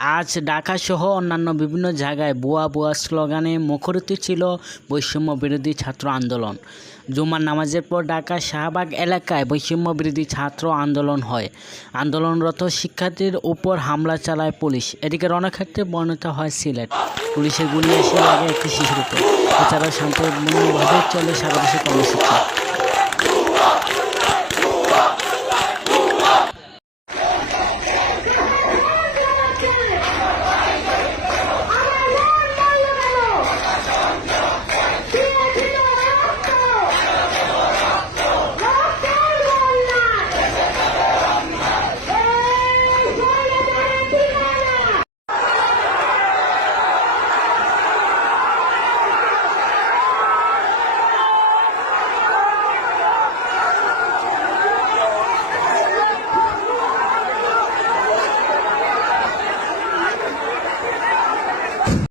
আজ ঢাকাসহ অন্যান্য বিভিন্ন জায়গায় ভুয়া স্লোগানে মুখরিত ছিল বৈষম্য বিরোধী ছাত্র আন্দোলন। জুমার নামাজের পর ঢাকার শাহবাগ এলাকায় বৈষম্য বিরোধী ছাত্র আন্দোলন হয়। আন্দোলনরত শিক্ষার্থীর উপর হামলা চালায় পুলিশ। এদিকে রণক্ষেত্রে পরিণত হয় সিলেট। পুলিশের গুলি এসে লাগে একটি শিশুর উপর। এছাড়াও শান্তিপূর্ণভাবে চলে সারা দেশে কর্মসূচি।